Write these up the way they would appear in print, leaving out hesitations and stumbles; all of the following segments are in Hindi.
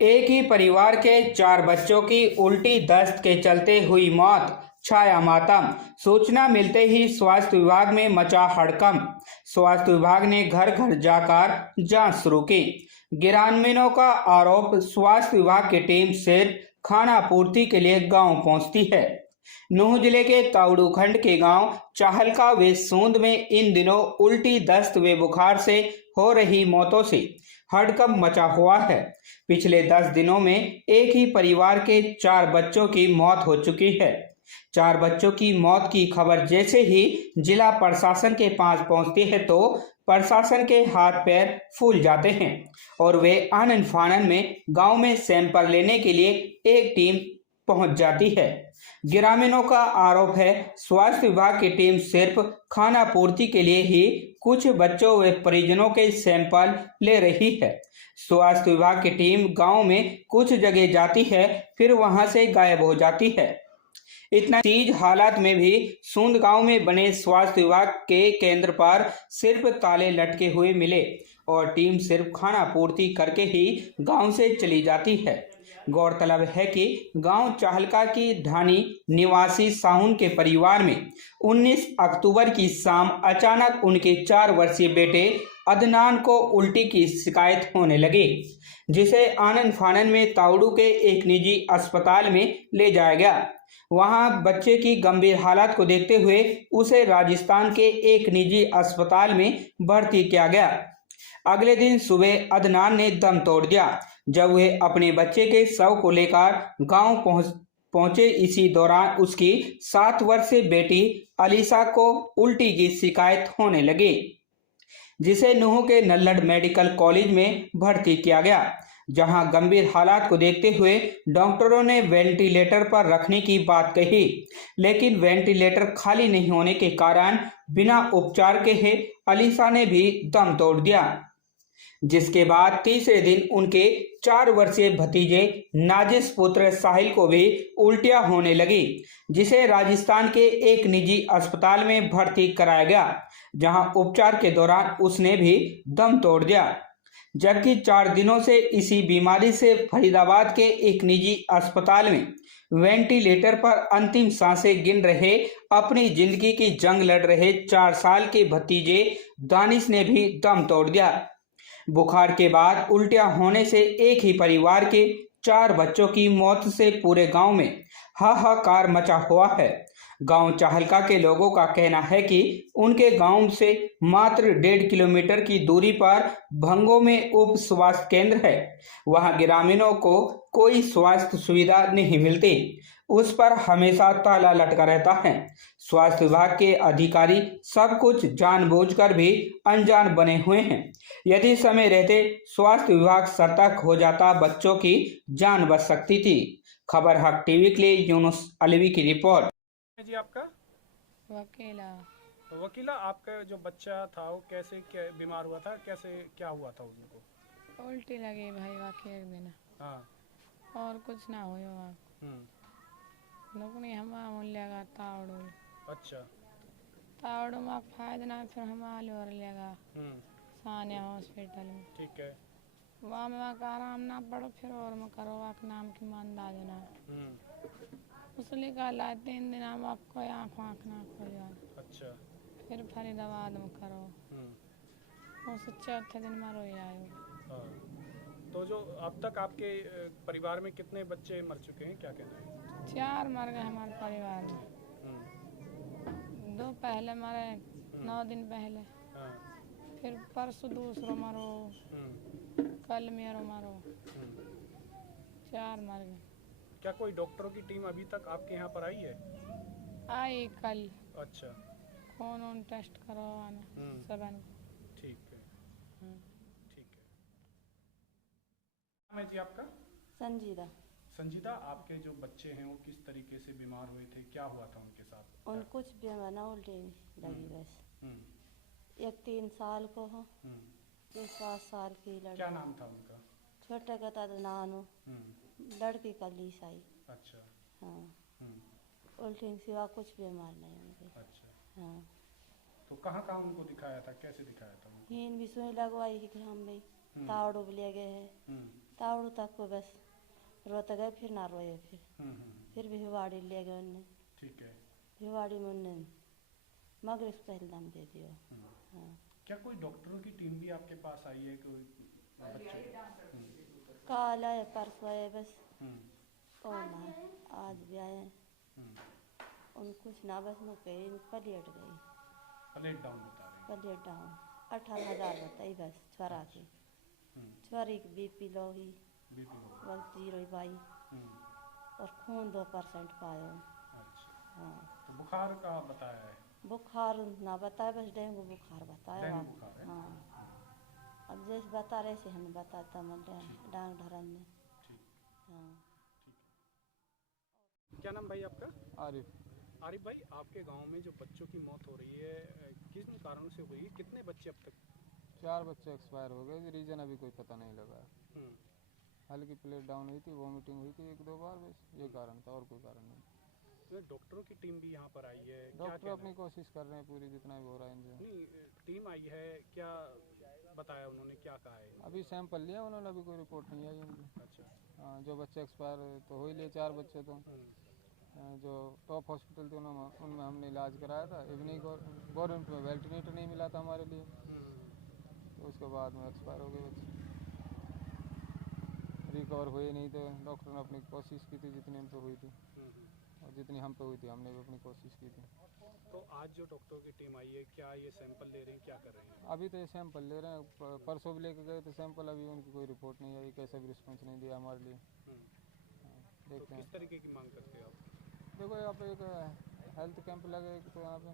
एक ही परिवार के 4 बच्चों की उल्टी दस्त के चलते हुई मौत, छाया मातम। सूचना मिलते ही स्वास्थ्य विभाग में मचा हड़कंप। स्वास्थ्य विभाग ने घर घर जाकर जांच शुरू की। ग्रामीणों का आरोप, स्वास्थ्य विभाग की टीम सिर्फ खाना पूर्ति के लिए गांव पहुंचती है। नूंह जिले के तावड़ू खंड के गांव चाहलका व सूंद में इन दिनों उल्टी दस्त व बुखार से हो रही मौतों से हड़कंप मचा हुआ है। पिछले 10 दिनों में एक ही परिवार के 4 बच्चों की मौत हो चुकी है। 4 बच्चों की मौत की खबर जैसे ही जिला प्रशासन के पास पहुंचती है तो प्रशासन के हाथ पैर फूल जाते हैं और वे आनन फानन में गांव में सैंपल लेने के लिए एक टीम पहुंच जाती है। ग्रामीणों का आरोप है, स्वास्थ्य विभाग की टीम सिर्फ खाना पूर्ति के लिए ही कुछ बच्चों व परिजनों के सैंपल ले रही है। स्वास्थ्य विभाग की टीम गांव में कुछ जगह जाती है, फिर वहां से गायब हो जाती है। इतना तेज हालात में भी सूंद गांव में बने स्वास्थ्य विभाग के केंद्र पर सिर्फ ताले लटके हुए मिले और टीम सिर्फ खाना पूर्ति करके ही गांव से चली जाती है। गौरतलब है कि गांव चाहलका की ढानी निवासी साहुन के परिवार में 19 अक्टूबर की शाम अचानक उनके 4 वर्षीय बेटे अदनान को उल्टी की शिकायत होने लगी, जिसे आनन फानन में तावड़ू के एक निजी अस्पताल में ले जाया गया। वहां बच्चे की गंभीर हालत को देखते हुए उसे राजस्थान के एक निजी अस्पताल में भर्ती किया गया। अगले दिन सुबह अदनान ने दम तोड़ दिया। जब वे अपने बच्चे के शव को लेकर गांव पहुंचे, इसी दौरान उसकी 7 वर्षीय बेटी अलीसा को उल्टी की शिकायत होने लगी, जिसे नूंह के नल्लड़ मेडिकल कॉलेज में भर्ती किया गया, जहां गंभीर हालात को देखते हुए डॉक्टरों ने वेंटिलेटर पर रखने की बात कही, लेकिन वेंटिलेटर खाली नहीं होने के कारण बिना उपचार के ही अलीसा ने भी दम तोड़ दिया। जिसके बाद तीसरे दिन उनके 4 वर्षीय भतीजे नाजिस पुत्र साहिल को भी उल्टियां होने लगी, जिसे राजस्थान के एक निजी अस्पताल में भर्ती कराया गया, जहां उपचार के दौरान उसने भी दम तोड़ दिया। जबकि 4 दिनों से इसी बीमारी से फरीदाबाद के एक निजी अस्पताल में वेंटिलेटर पर अंतिम सांसें गिन रहे, अपनी जिंदगी की जंग लड़ रहे 4 साल के भतीजे दानिश ने भी दम तोड़ दिया। बुखार के बाद उल्टियां होने से एक ही परिवार के 4 बच्चों की मौत से पूरे गांव में हाहाकार मचा हुआ है। गांव चाहलका के लोगों का कहना है कि उनके गांव से मात्र 1.5 किलोमीटर की दूरी पर भंगो में उप स्वास्थ्य केंद्र है। वहां ग्रामीणों को कोई स्वास्थ्य सुविधा नहीं मिलती, उस पर हमेशा ताला लटका रहता है। स्वास्थ्य विभाग के अधिकारी सब कुछ जानबूझकर भी अनजान बने हुए हैं। यदि समय रहते स्वास्थ्य विभाग सतर्क हो जाता, बच्चों की जान बच सकती थी। खबर हक टीवी के लिए यूनुस अलवी की रिपोर्ट। जी आपका वकीला वकीला, आपका जो बच्चा था वो कैसे बीमार हुआ था, कैसे क्या हुआ था उनको? उल्टी लगी भाई वाकई एक दिन। हाँ। और कुछ ना हो लोग नहीं हम लेगा तावड़ू। अच्छा। तावड़ू में फायदा ना, फिर हम और लेगा सानिया हॉस्पिटल में। ठीक है। वहाँ में वहाँ आराम ना पड़ो, फिर और में करो वाक नाम की मंदा देना उसलिए कहा 3 दिन हम आपको आँख ना खोलियो। अच्छा। फिर फरीदाबाद में करो, उससे चौथे दिन में रोई आयो। हाँ। तो जो अब तक आपके परिवार में कितने बच्चे मर चुके हैं, क्या कहना है? 4 मर गए हमारे परिवार में। 2 पहले मरे 9 दिन पहले। हाँ। फिर परसों दूसरो मरो, कल मेरो मरो, 4 मर गए। क्या कोई डॉक्टरों की टीम अभी तक आपके यहाँ पर आई है? आई कल। अच्छा। खून टेस्ट करवाना सबन। ठीक है। ठीक है। नाम है जी आपका? संजीदा। संजीदा, आपके जो बच्चे हैं वो किस तरीके से बीमार हुए थे, क्या हुआ था उनके साथ? उन कुछ बीमार ना उल्टी लगी बस। एक 3 साल को हो, एक 7 साल की लड़की। क्या नाम था उनका? छोटे का था नानो, लड़की का लीसाई। अच्छा। हाँ। उल्टी के सिवा कुछ बीमार नहीं उनके। अच्छा। हाँ। तो कहाँ कहाँ उनको दिखाया था, कैसे दिखाया था उनको? हीन भी सुई लगवाई कि हम भी तावड़ो भी ले गए हैं, तावड़ू तक को बस रोते गए, फिर ना रोए। फिर भी भिवाड़ी ले गए उनने। ठीक है। भिवाड़ी में उनने मगर इसको दम दे दियो। हाँ। क्या कोई डॉक्टरों की टीम भी आपके पास आई है? कोई बच्चे काल आए, परसों आए, बस और ना आज भी आए। उन कुछ ना बस नु पे पलेट गई। प्लेट डाउन बता रहे हैं। पलेट डाउन 18,000 बताई बस छोरा की। छोरी की बीपी लो ही, बीपी लो। बस 0.22 और खून 2% पायो। अच्छा। हाँ। तो बुखार का बताया है? बुखार ना बताया, बस डेंगू बुखार बताया। डेंगू बुखार है? हाँ। अब जैसे बता रहे से हमें बताता मतलब डांग धरन में। ठीक। हाँ। क्या नाम भाई आपका? आरिफ। आरिफ भाई, आपके गांव में जो बच्चों की मौत हो रही है, किन कारणों से हुई? कितने बच्चे अब तक? 4 बच्चे एक्सपायर हो गए, रीज़न अभी कोई पता नहीं लगा। हल्की प्लेट डाउन हुई थी, वॉमिटिंग हुई थी 1-2 बार, बस ये कारण था और कोई कारण नहीं। तो डॉक्टरों की टीम भी यहाँ पर आई है, क्या डॉक्टर अपनी कोशिश कर रहे हैं पूरी, जितना भी हो रहा है इनसे। नहीं, टीम आई है, क्या बताया उन्होंने, क्या कहा है? अभी सैंपल लिया उन्होंने, अभी कोई रिपोर्ट नहीं आई उनकी। अच्छा। हाँ, जो बच्चे एक्सपायर तो हो ही लिए 4 बच्चे तो जो टॉप हॉस्पिटल थे उनमें हमने इलाज कराया था। इवनिंग गवर्नमेंट में वेंटिलेटर नहीं मिला था हमारे लिए, तो उसके बाद में एक्सपायर हो गए बच्चे। रिकवर हुए नहीं थे। डॉक्टर ने अपनी कोशिश की थी जितनी हम पे हुई थी, और जितनी हम पे हुई थी हमने भी अपनी कोशिश की थी। तो आज जो डॉक्टरों की टीम आई है, क्या ये सैंपल ले रहे हैं, क्या कर रहे हैं? अभी तो ये सैंपल ले रहे हैं, परसों भी लेके गए थे सैंपल, अभी उनकी कोई रिपोर्ट नहीं आई, कैसा भी रिस्पॉन्स नहीं दिया हमारे लिए। तो देखते हैं। किस तरीके की मांग करते हो आप? देखो यहाँ पे एक हेल्थ कैंप लगे तो यहाँ पे,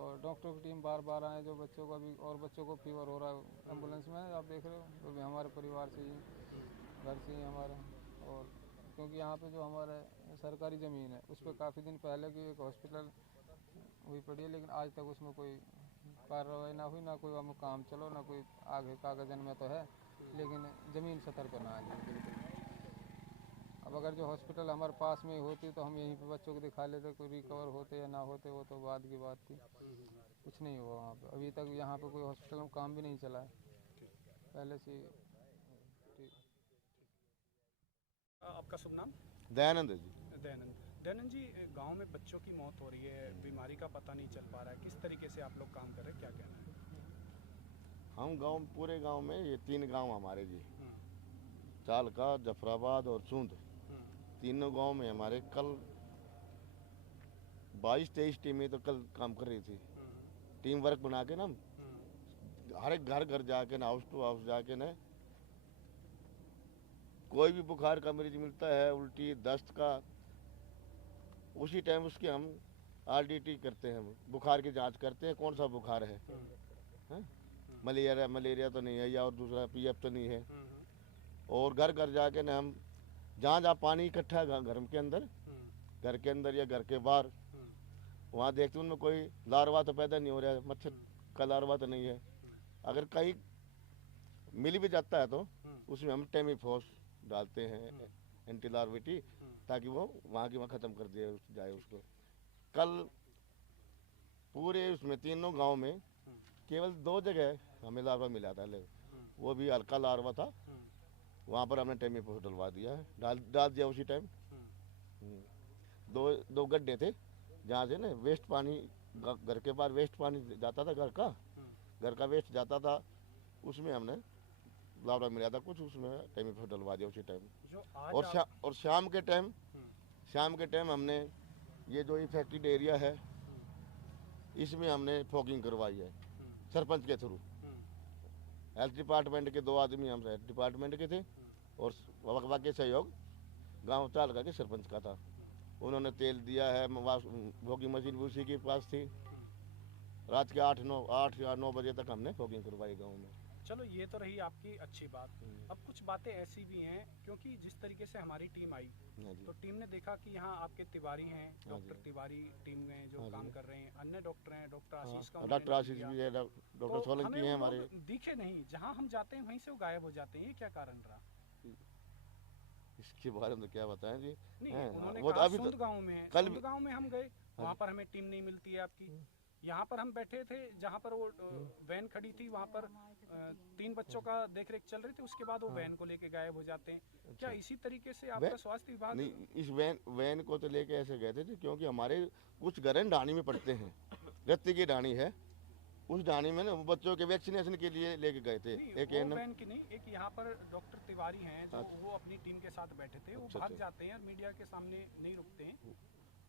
और डॉक्टर की टीम बार बार आए। जो बच्चों को अभी और बच्चों को फीवर हो रहा है एम्बुलेंस में, आप देख रहे हो, वो भी हमारे परिवार से ही, घर से ही हमारे। और क्योंकि यहाँ पे जो हमारा सरकारी ज़मीन है उस पर काफ़ी दिन पहले की एक हॉस्पिटल हुई पड़ी है, लेकिन आज तक उसमें कोई कार्रवाई ना हुई, ना कोई हमें काम चलो, ना कोई आगे कागजन में तो है, लेकिन ज़मीन सतर पर ना आ जाए बिल्कुल। अब अगर जो हॉस्पिटल हमारे पास में ही होती तो हम यहीं पे बच्चों को दिखा लेते, कोई रिकवर होते या ना होते वो तो बाद की बात थी। कुछ नहीं हुआ वहाँ पे अभी तक, यहाँ पे कोई हॉस्पिटल में काम भी नहीं चला है पहले से। ठीक। आपका शुभ नाम? दयानंद जी। दयानंद जी, गांव में बच्चों की मौत हो रही है, बीमारी का पता नहीं चल पा रहा है, किस तरीके से आप लोग काम कर रहे हैं, क्या कहना है? हम गांव, पूरे गांव में ये 3 गांव हमारे जी, चालका, जफराबाद और चूंद, तीनों गांव में हमारे कल 22-23 टीमें तो कल काम कर रही थी। टीम वर्क बना के ना हर एक घर घर जाके ना, हाउस टू हाउस जाके ना, कोई भी बुखार का मरीज मिलता है, उल्टी दस्त का, उसी टाइम उसकी हम RDT करते हैं, बुखार की जांच करते हैं कौन सा बुखार है, मलेरिया तो नहीं है, या और दूसरा PF तो नहीं है। और घर घर जाके ना हम जहाँ जहाँ पानी इकट्ठा है घर के अंदर या घर के बाहर, वहाँ देखते हैं उनमें कोई लार्वा तो पैदा नहीं हो रहा है, मच्छर का लार्वा तो नहीं है। अगर कहीं मिल भी जाता है तो उसमें हम टेमीफॉस डालते हैं, एंटी लार्विटी, ताकि वो वहाँ की वहाँ ख़त्म कर दिया जाए उसको। कल पूरे उसमें तीनों गांव में केवल 2 जगह हमें लार्वा मिला था, वो भी हल्का लार्वा था, वहाँ पर हमने टेमीफॉस डलवा दिया है, डाल दिया उसी टाइम। 2 गड्ढे थे जहाँ से ना वेस्ट पानी, घर के बाहर वेस्ट पानी जाता था, घर का वेस्ट जाता था, उसमें हमने लार्वा मिला था कुछ, उसमें टेमीफॉस डलवा दिया उसी टाइम। और शाम के टाइम हमने ये जो इफेक्टेड एरिया है इसमें हमने फॉगिंग करवाई है सरपंच के थ्रू। हेल्थ डिपार्टमेंट के 2 आदमी हम हेल्थ डिपार्टमेंट के थे, और वक्फा के सहयोग गांव चालका के सरपंच का था। उन्होंने तेल दिया है, फॉगिंग मशीन भी उसी के पास थी। रात के 8 या 9 बजे तक हमने फॉगिंग करवाई गांव में। चलो, ये तो रही आपकी अच्छी बात। अब कुछ बातें ऐसी भी हैं, क्योंकि जिस तरीके से हमारी टीम आई तो टीम ने देखा कि यहाँ आपके तिवारी हैं, डॉक्टर तिवारी टीम में जो काम कर रहे हैं, अन्य डॉक्टर हैं, डॉक्टर आशीष का, डॉक्टर आशीष भी है, डॉक्टर सोलंकी हैं हमारे। दिखे नहीं, जहाँ हम जाते हैं वहीं से वो गायब हो जाते हैं, ये क्या कारण रहा? इसके बारे में तो क्या बताएं जी। नहीं, उन्होंने कहा सुंद गांव में है, सुंद गांव में हम गए, वहाँ पर हमें टीम नहीं मिलती है आपकी। यहाँ पर हम बैठे थे, जहाँ पर वो वैन खड़ी थी, वहाँ पर 3 बच्चों का देख रेख चल रही थी, उसके बाद वो वैन को लेके गायब हो जाते हैं। क्या इसी तरीके से आपका स्वास्थ्य विभाग? नहीं, इस वैन को तो लेके ऐसे गए थे क्योंकि हमारे कुछ घर ढाणी में पड़ते हैं, रत्ती की ढाणी है, उस ढाणी में ना बच्चों के वैक्सीनेशन के लिए लेके गए थे। एक वैन की नहीं, एक यहाँ पर डॉक्टर तिवारी हैं जो वो अपनी टीम के साथ बैठे थे, वो भाग जाते हैं और मीडिया के सामने नहीं रुकते हैं।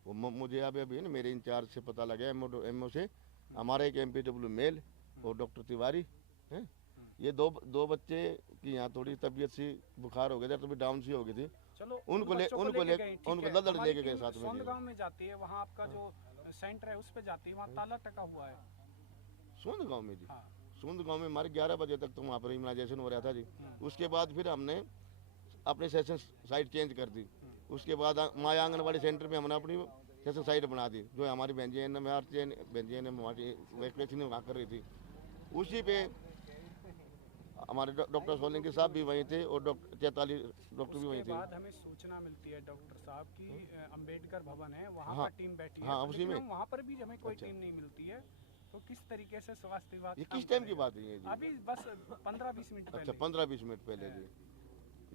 वो मुझे अभी ना मेरे इंचार्ज से पता लगा, एमओ से, हमारा एक MPW मेल और डॉक्टर तिवारी हैं, ये दो बच्चे की यहाँ थोड़ी तबीयत सी बुखार हो गया था, तो भी डाउन सी हो गई थी। चलो उनको लदड़ लेके गए साथ में। सोंदगांव में जाती है, वहाँ आपका जो सेंटर है उस पे जाती है, वहाँ ताला टका हुआ है। सोंदगांव में जी? सोंदगांव में हमारे 11 बजे तक तो वहाँ पर इम्यूनाइजेशन हो रहा था जी। उसके बाद फिर हमने अपने सेशन साइट चेंज कर दी। उसके बाद माया आंगनबाड़ी सेंटर में हमने अपनी सेशन साइट बना दी, जो हमारी बेंजियन वैक्सीन वहाँ कर रही थी। उसी पे हमारे डॉक्टर सोलंकी साहब भी वहीं थे और डॉक्टर 43 डॉक्टर भी वहीं थे। बाद हमें सूचना मिलती है डॉक्टर साहब की अंबेडकर भवन है, वहाँ पर टीम बैठी है। हाँ, उसी में वहाँ पर भी हमें कोई टीम नहीं मिलती है। तो किस तरीके से स्वास्थ्य विभाग? ये किस टाइम की बात है ये जी? अभी बस 15-20 मिनट पहले। अच्छा, 15-20 मिनट पहले जी।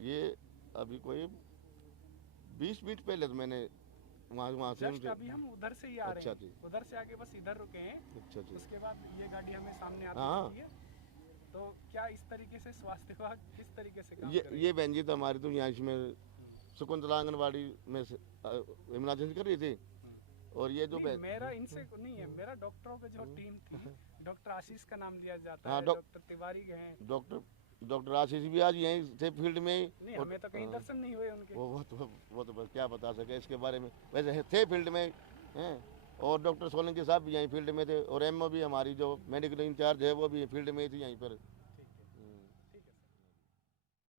ये अभी कोई 20 मिनट पहले तो मैंने वहाँ से अभी हम उधर से ही आ रहे हैं, उधर से आके बस इधर रुके हैं। अच्छा, उसके बाद ये गाड़ी हमें सामने आती है। तो क्या इस तरीके से स्वास्थ्य विभाग किस तरीके से काम करेगा? ये बहन जी तो हमारी तो यहाँ इसमें शकुंतला आंगनबाड़ी में इम्यूनाइजेशन कर रही थी, और ये जो मेरा इनसे नहीं है, मेरा डॉक्टरों की जो टीम थी, डॉक्टर आशीष का नाम लिया जाता है, डॉक्टर तिवारी हैं, डॉक्टर आशीष भी आज यहीं थे फील्ड में। नहीं, हमें तो कहीं दर्शन नहीं हुए उनके। वो तो बस क्या बता सके इसके बारे में, वैसे थे फील्ड में हैं। और डॉक्टर सोलंकी साहब भी यहीं फील्ड में थे, और एमओ भी हमारी जो मेडिकल इंचार्ज है वो भी फील्ड में थी यहीं पर।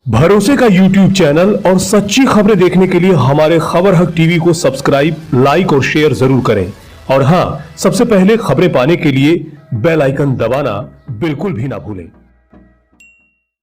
भरोसे का YouTube चैनल और सच्ची खबरें देखने के लिए हमारे खबर हक टीवी को सब्सक्राइब, लाइक और शेयर जरूर करें। और हां, सबसे पहले खबरें पाने के लिए बेल आइकन दबाना बिल्कुल भी ना भूलें।